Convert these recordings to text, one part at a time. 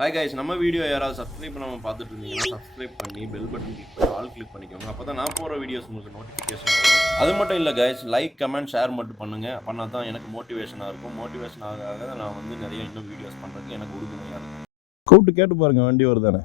Hi guys, நம்ம video யாராவது subscribe பண்ணாமல் பார்த்துட்டு இருந்தீங்கன்னா சப்ஸ்கிரைப் பண்ணி பெல் பட்டன் கிளிக் பண்ணி ஆல் கிளிக் பண்ணிக்கோங்க. அப்போ தான் நான் போகிற வீடியோஸ் உங்களுக்கு நோட்டிஃபிகேஷன் வரும். அது மட்டும் இல்லை கைஸ், லைக் கமெண்ட் ஷேர் மட்டும் பண்ணுங்கள். பண்ணால் தான் எனக்கு மோட்டிவேஷனாக இருக்கும். மோட்டிவேஷன் ஆக நான் வந்து நிறைய இன்னும் வீடியோஸ் பண்ணுறதுக்கு எனக்கு உறுதுணையாக இருக்கும். கூப்பிட்டு கேட்டு பாருங்கள், வண்டி வருதானே.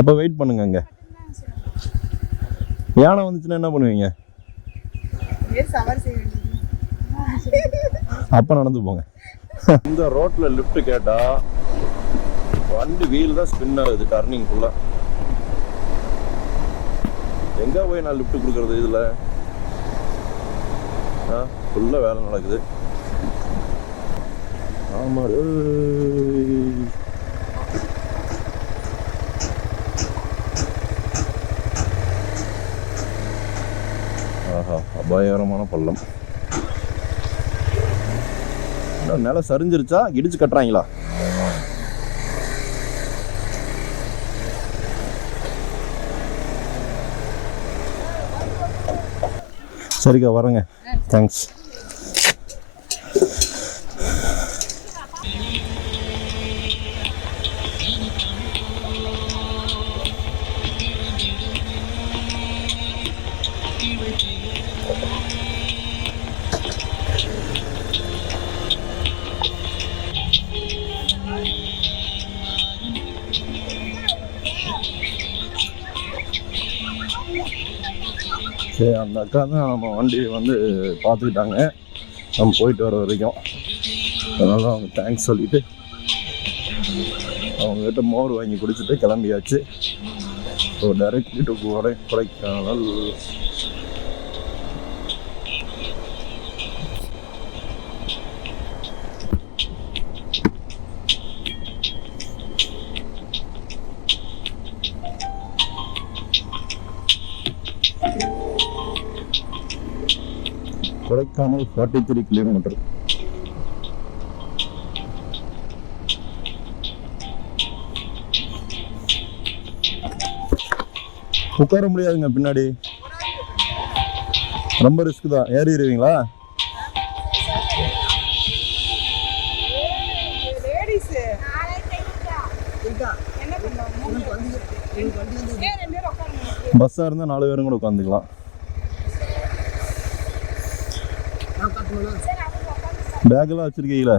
அப்போ வெயிட் பண்ணுங்க. அங்கே யானை வந்துச்சுன்னா என்ன பண்ணுவீங்க? அப்போ நடந்து போங்க. இந்த ரோட்டில் லிஃப்ட் கேட்டால் வண்டி வீல் தான் ஸ்பின் ஆகுது டர்னிங் ஃபுல்லாக. எங்கே போய் நான் லிஃப்ட் கொடுக்குறது? இதில் ஃபுல்லாக வேலை நடக்குது. ஆமாம், ஆஹா, அபாயகரமான பள்ளம். நிலம் சரிஞ்சிருச்சா? இடிச்சு கட்டுறாங்களா? சரிக்கா, வரேங்க. தேங்க்ஸ். சரி, அந்த அக்கா தான் நம்ம வண்டியை வந்து பார்த்துக்கிட்டாங்க நம்ம போயிட்டு வர வரைக்கும். அதனால அவங்க தேங்க்ஸ் சொல்லிவிட்டு அவங்ககிட்ட மோர் வாங்கி குடிச்சிட்டு கிளம்பியாச்சு. So directly to Kodaikanal. Kodaikanal 43 kilometre. உட்கார முடியாதுங்க பின்னாடி, ரொம்ப ரிஸ்க் தான். ஏறிடுவீங்களா? பஸ்ஸாக இருந்தால் 4 பேரும் கூட உட்காந்துக்கலாம். பேக்கெல்லாம் வச்சிருக்கீங்களா?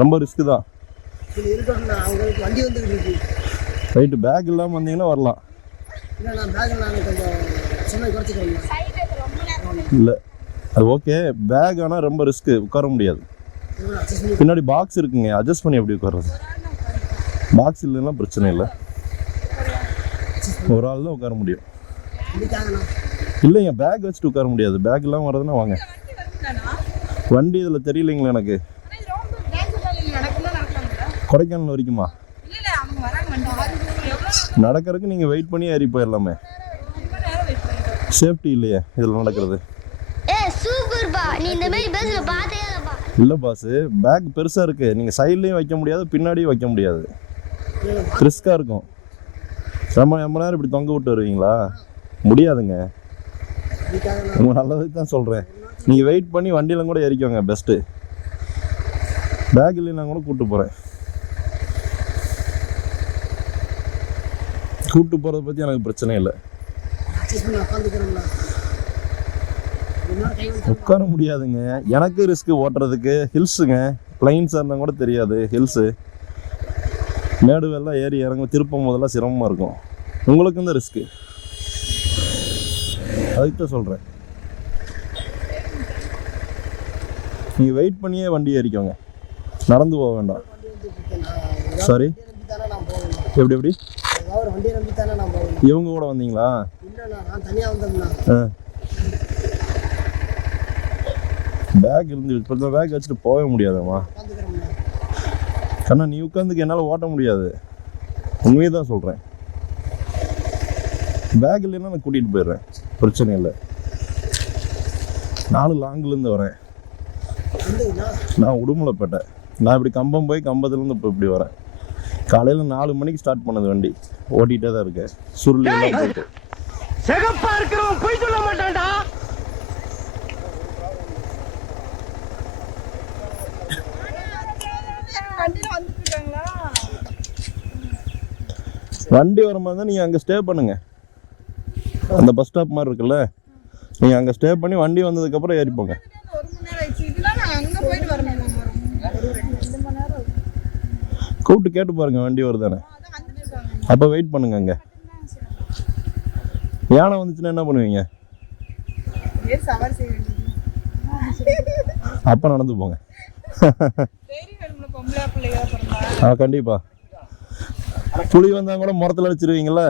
ரொம்ப ரிஸ்க் தான். ரைட்டு, பேக் இல்லாமல் வந்தீங்கன்னா வரலாம். இல்லை, அது ஓகே. பேக் ஆனால் ரொம்ப ரிஸ்க்கு, உட்கார முடியாது. பின்னாடி பாக்ஸ் இருக்குங்க, அட்ஜஸ்ட் பண்ணி எப்படி உட்கார்றது? பாக்ஸ் இல்லைன்னா பிரச்சனை இல்லை, ஒரு ஆள் தான் உட்கார முடியும். இல்லைங்க, பேக் வச்சுட்டு உட்கார முடியாது. பேக் இல்லாமல் வர்றதுன்னா வாங்க. வண்டி இதில் தெரியலைங்களா எனக்கு. கொடைக்கானல் வரைக்குமா? நடக்கிறதுக்கு நீங்கள் வெயிட் பண்ணி ஏறி போயிடலாமே. சேஃப்டி இல்லையே இதில் நடக்கிறது. இல்லை பாஸு, பேக் பெருசாக இருக்குது. நீங்கள் சைட்லேயும் வைக்க முடியாது, பின்னாடியும் வைக்க முடியாது. ரிஸ்காக இருக்கும். ரொம்ப நேரம் இப்படி தொங்க விட்டு வருவீங்களா? முடியாதுங்க. உங்கள் நல்லதுக்கு தான் சொல்கிறேன். நீங்கள் வெயிட் பண்ணி வண்டியில் கூட ஏறிக்கோங்க, பெஸ்ட்டு. பேக் இல்லைன்னா கூட கூப்பிட்டு போகிறேன். கூப்பிட்டு போகிறத பற்றி எனக்கு பிரச்சனை இல்லை. உட்கார முடியாதுங்க, எனக்கு ரிஸ்க்கு ஓட்டுறதுக்கு. ஹில்ஸுங்க, பிளைன்ஸாக இருந்தால் கூட தெரியாது. ஹில்ஸு மேடு வெல்லாம் ஏறி இறங்க திருப்பும் போதெல்லாம் சிரமமாக இருக்கும். உங்களுக்கு இந்த ரிஸ்க்கு, அதுக்கு தான் சொல்கிறேன். நீங்கள் வெயிட் பண்ணியே வண்டி ஏறிக்கோங்க, நடந்து போக வேண்டாம். சாரி, எப்படி இவங்க கூட வந்தீங்களா? பேக் இருந்து இப்போ இந்த பேக் வச்சுட்டு போக முடியாதம்மா. கண்ணா, நீ உட்காந்துக்கு என்னால் ஓட்ட முடியாது. உண்மையை தான் சொல்கிறேன். பேக் இல்லைன்னா நான் கூட்டிகிட்டு போயிடுறேன், பிரச்சனை இல்லை. நானும் லாங்கிலேருந்து வரேன். நான் உடுமலைப்பேட்டை. நான் இப்படி கம்பம் போய் கம்பத்துலேருந்து இப்போ இப்படி வரேன். காலையில் 4 மணிக்கு ஸ்டார்ட் பண்ணது வண்டி, ஓட்டிகிட்டே தான் இருக்கேன். சுருளெல்லாம் போயிட்டு போய் சொல்ல மாட்டான்டா. வண்டி வர மாதிரி தான் நீங்கள் அங்கே ஸ்டே பண்ணுங்க. அந்த பஸ் ஸ்டாப் மாதிரி இருக்குல்ல, நீங்கள் அங்கே ஸ்டே பண்ணி வண்டி வந்ததுக்கப்புறம் ஏறிப்போங்க. கூப்பிட்டு கேட்டு பாருங்க வண்டி வருதானே, அப்போ வெயிட் பண்ணுங்க. அங்கே யானை வந்துச்சுன்னா என்ன பண்ணுவீங்க? அப்போ நடந்து போங்க. கண்டிப்பா. புலி வந்தா கூட முறத்துல அடிச்சிருவீங்கல்ல.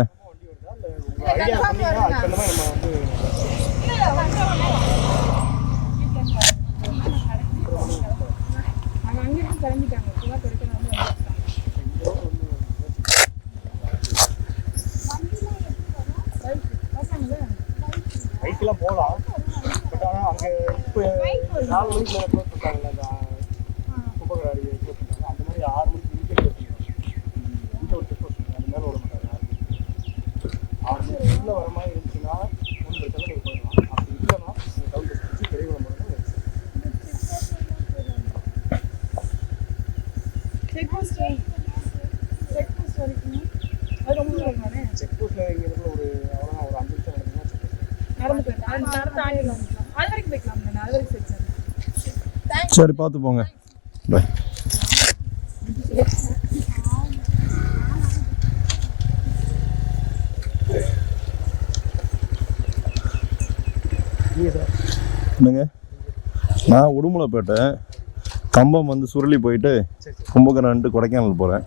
பைக்கெல்லாம் போகலாம், பட் ஆனால் அங்கே இப்போ 4 மணிக்கு மேலே க்ளோஸ் பண்ணிட்டாங்கல்ல, கும்பகராடி க்ளோஸ் பண்ணிட்டாங்க. அந்த மாதிரி 6 மணிக்கு இங்கே க்ளோஸ் பண்ணிடுவாங்க. இங்கே ஒரு செக் போஸ்ட் அது மேலே விட மாட்டாங்க. 6 மணிக்கு உள்ளே வர மாதிரி இருந்துச்சுன்னா ஒன்றும் பிரச்சனை நீங்கள் போயிடலாம். அப்படி இல்லைன்னா நீங்கள் டவுன் பஸ் வச்சு பெரிய விளம்பரம் செக் போஸ்ட் வரைக்கும் அது ரொம்ப தூரம். செக் போஸ்ட்டில் இங்கே இருக்கிற ஒரு அவ்வளோதான், ஒரு 5 நிமிஷம் சரி, பார்த்து போங்க. பை. என்னங்க, நான் உடுமலைப்பேட்டை கம்பம் வந்து சுருளி போயிட்டு கும்பகரான்ட்டு கொடைக்கானல் போகிறேன்.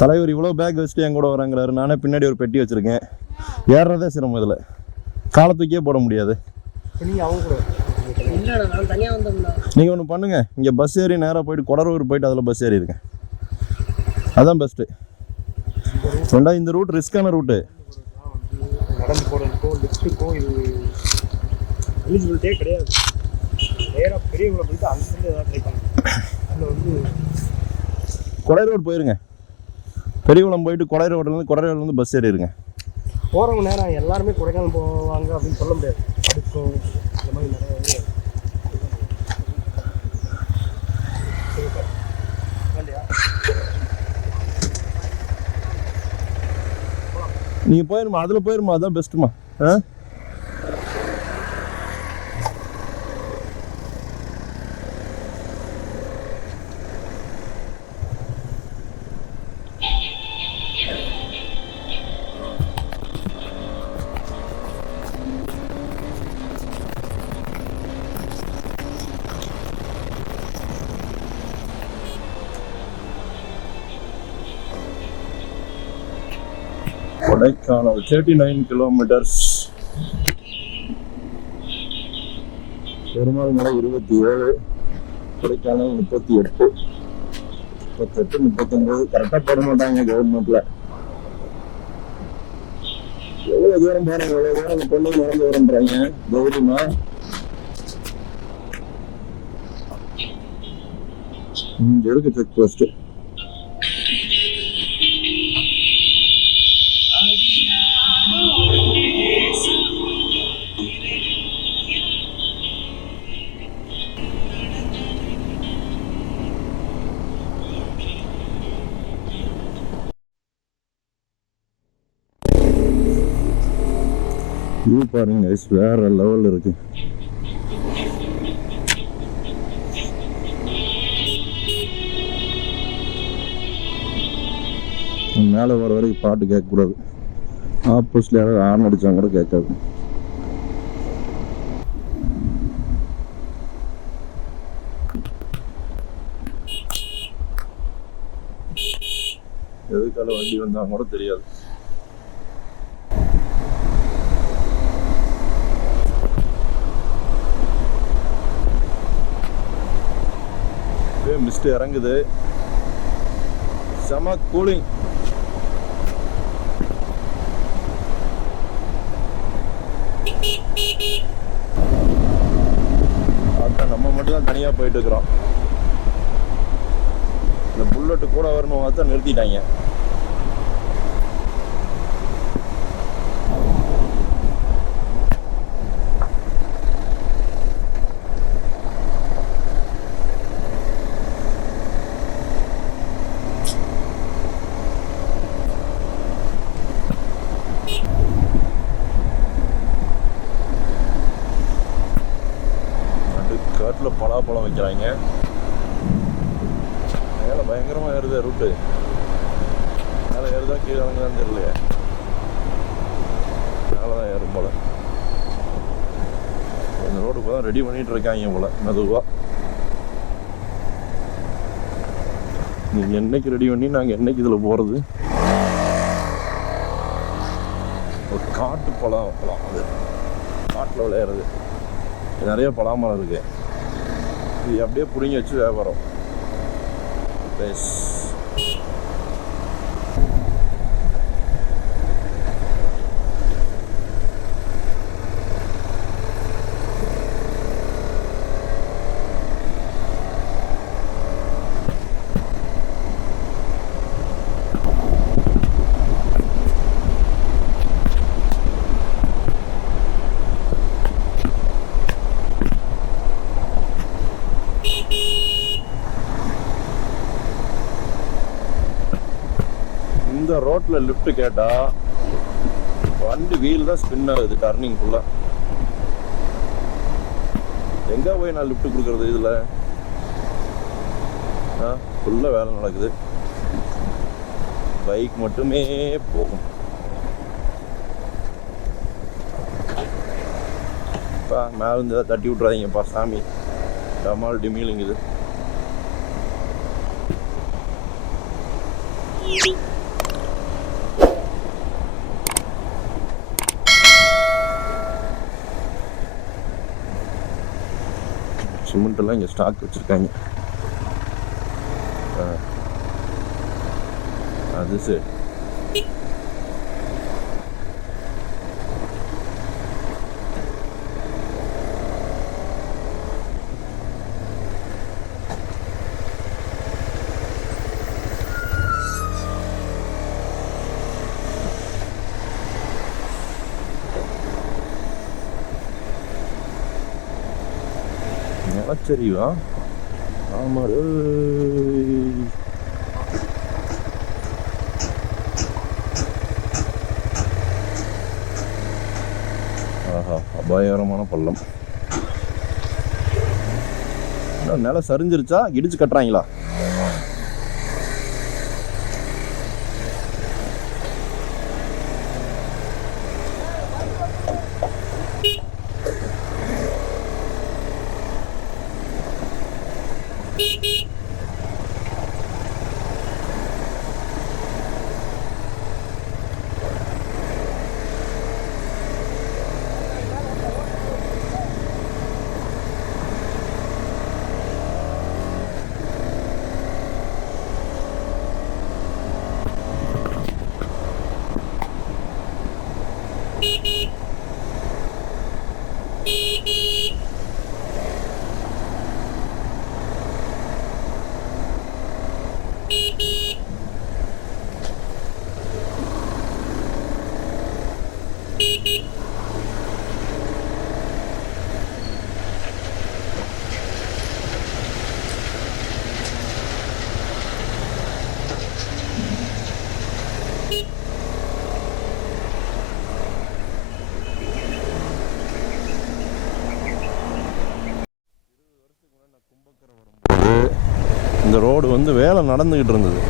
தலைவர் இவ்வளோ பேக் வச்சுட்டு என் கூட வராங்கிறாரு. நானே பின்னாடி ஒரு பெட்டி வச்சுருக்கேன். ஏறுறதே சிரமம். இதில் காலத்துக்கே போட முடியாது. நீங்கள் ஒன்று பண்ணுங்க, இங்கே பஸ் ஏறி நேராக போயிட்டு கொடரூர் போயிட்டு அதில் பஸ் ஏறி இருக்கேன். அதான் பெஸ்ட்டு. ரெண்டாவது இந்த ரூட் ரிஸ்க்கான ரூட்டு. நடந்து போகிறதுக்கோ லிஃப்ட்டுக்கோ இது எலிஜிபிலிட்டியே கிடையாது. நேராக பெரியவங்களை போயிட்டு அங்கேருந்து ஏதாவது ட்ரை பண்ணுங்க. அதில் வந்து கொடை ரோடு போயிருங்க. பெரியகுளம் போயிட்டு கொடை ரோட்லேருந்து பஸ் ஏறி இருங்க. போகிறவங்க நேரம் எல்லாருமே கொடைக்கானல் போவாங்க அப்படின்னு சொல்ல முடியாது. அதுக்கும் இந்த மாதிரி நிறைய நீங்கள் போயிருமா, அதில் போயிருமா, அதான் பெஸ்ட்டுமா. Kodaikanal 39 kilometers. பெருமாள் மலை 27, கொடைக்கானல் 38, 38, 39 கரெக்டாக போட மாட்டாங்க கவர்மெண்ட்ல. எவ்வளோ தூரம் போறாங்க, எவ்வளோ தூரம் பொண்ணு நடந்து வரன்றாங்க கௌரிமா. எதுக்கு செக் போஸ்ட்? வியூ பாருங்க, வேற லெவல் இருக்கு. மேலே வர வரைக்கும் பாட்டு கேட்கக்கூடாது. ஆப்போசிட்ல யாராவது ஆர்ன் அடிச்சாங்க கூட கேட்காது. எதுக்கால வண்டி வந்தாங்க கூட தெரியாது. மிஸ்ட் இறங்குது, செம கூலிங். அதான் நம்ம மட்டும் தான் தனியாக போயிட்டு இருக்கிறோம். இந்த புல்லட்டு கூட வரணும் தான் நிறுத்திட்டாங்க. காட்டில் பலாப்பழம் வைக்கிறாங்க. மேலே பயங்கரமாக ஏறுது ரூட்டு. மேலே ஏறுதா கீழே இறங்குதான்னு தெரியலையே. மேலே தான் ஏறும் போல். இந்த ரோடு இப்போ தான் ரெடி பண்ணிகிட்டு இருக்காங்க போல் மெதுவாக. நீங்கள் என்னைக்கு ரெடி பண்ணி நாங்கள் என்னைக்கு இதில் போகிறது? ஒரு காட்டு பழம் அது காட்டில் விளையாடுறது. நிறைய பலாமரம் இருக்குது. இது அப்படியே பிடிங்கி வச்சு வியாபாரம். இந்த ரோட்டில் லிஃப்ட் கேட்டால் வண்டி வீல் தான் ஸ்பின் ஆகுது டர்னிங் ஃபுல்லாக. எங்கே போய் நான் லிஃப்ட் கொடுக்குறது? இதில் ஃபுல்லாக வேலை நடக்குது. பைக் மட்டுமே போகும். மேலே இருந்து தட்டி விட்றாதீங்கப்பா சாமி. டமால் டிமிலிங்குது. சிமெண்ட் எல்லாம் இங்கே ஸ்டாக் வச்சுருக்காங்க. அது சரி. நிலச்சரிவா? ஆமாம். ஆஹா, அபாயகரமான பள்ளம். நிலம் சரிஞ்சிருச்சா? இடிச்சு கட்டுறாங்களா? இந்த ரோடு வந்து வேலை நடந்துக்கிட்டு இருந்தது.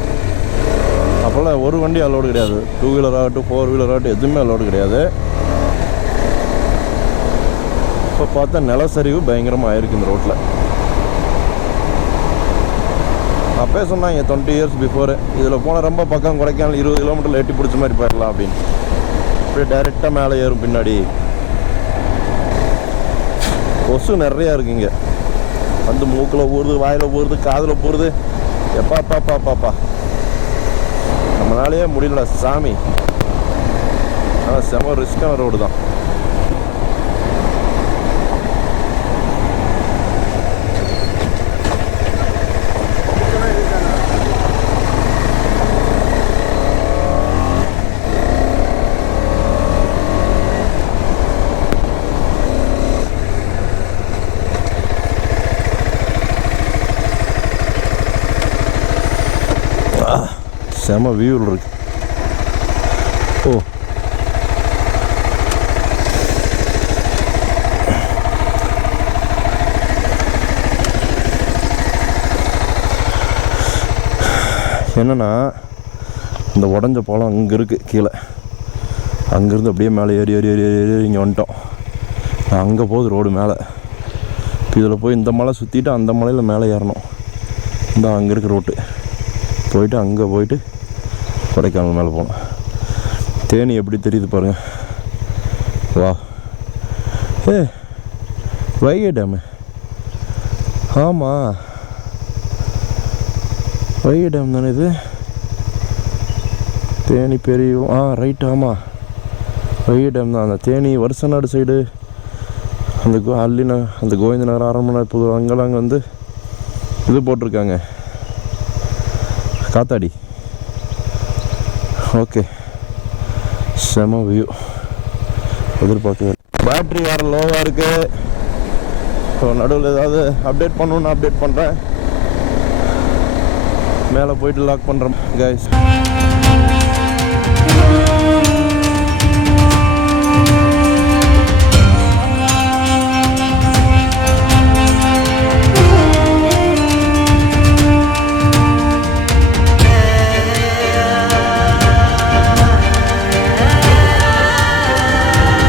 அப்போல்லாம் ஒரு வண்டி அலோடு கிடையாது. 2 வீலர் ஆகட்டும் 4 வீலர் ஆகட்டும் எதுவுமே அலோடு கிடையாது. இப்போ பார்த்தா நிலச்சரிவு பயங்கரமாக ஆயிருக்கு இந்த ரோட்டில். அப்போயே சொன்னாங்க 20 இயர்ஸ் பிஃபோர் இதில் போனால் ரொம்ப பக்கம் கொடைக்கானல் 20 கிலோமீட்டரில் எட்டி பிடிச்ச மாதிரி போயிடலாம் அப்படின்னு. அப்படியே டைரெக்டாக மேலே ஏறும். பின்னாடி கொசு நிறையா இருக்குங்க. வந்து மூக்கில் போடுறது, வாயில் போடுறது, காதில் போடுறது. பாப்பா நம்மளாலேயே முடியல சாமி. ஆனால் செம ரிஸ்கான ரோடு தான். செம வியூவில் இருக்கு. ஓ என்னென்னா இந்த உடஞ்ச பாலம் அங்கே இருக்குது கீழே, அங்கேருந்து அப்படியே மேலே ஏறி ஏறி ஏறி ஏறி இங்கே வந்துட்டோம். அங்கே போகுது ரோடு மேலே. இப்போ இதில் போய் இந்த மலை சுற்றிட்டு அந்த மலையில் மேலே ஏறணும். இந்த அங்கே இருக்க ரோட்டு போயிட்டு அங்கே போயிட்டு கொடைக்கானல் மேலே போகணும். தேனி எப்படி தெரியுது பாருங்கள். வா வைகை டேமு. ஆமாம் வைகை டேம் தானே இது. தேனி பெரிய ரைட். ஆமாம் வைகை டேம் தான். அந்த தேனி வருஷநாடு சைடு அந்த அந்த கோவிந்த நகர் அரண்மனை புது அங்கெல்லாம் அங்கே வந்து இது போட்டிருக்காங்க, காத்தாடி. ஓகே, செம வியூ. எதிர்பார்க்க பேட்ரி வேறு லோவாக இருக்குது. ஸோ நடுவில் ஏதாவது அப்டேட் பண்ணணுன்னு அப்டேட் பண்ணுறேன். மேலே போயிட்டு லாக் பண்ணுறேன் கைஸ்.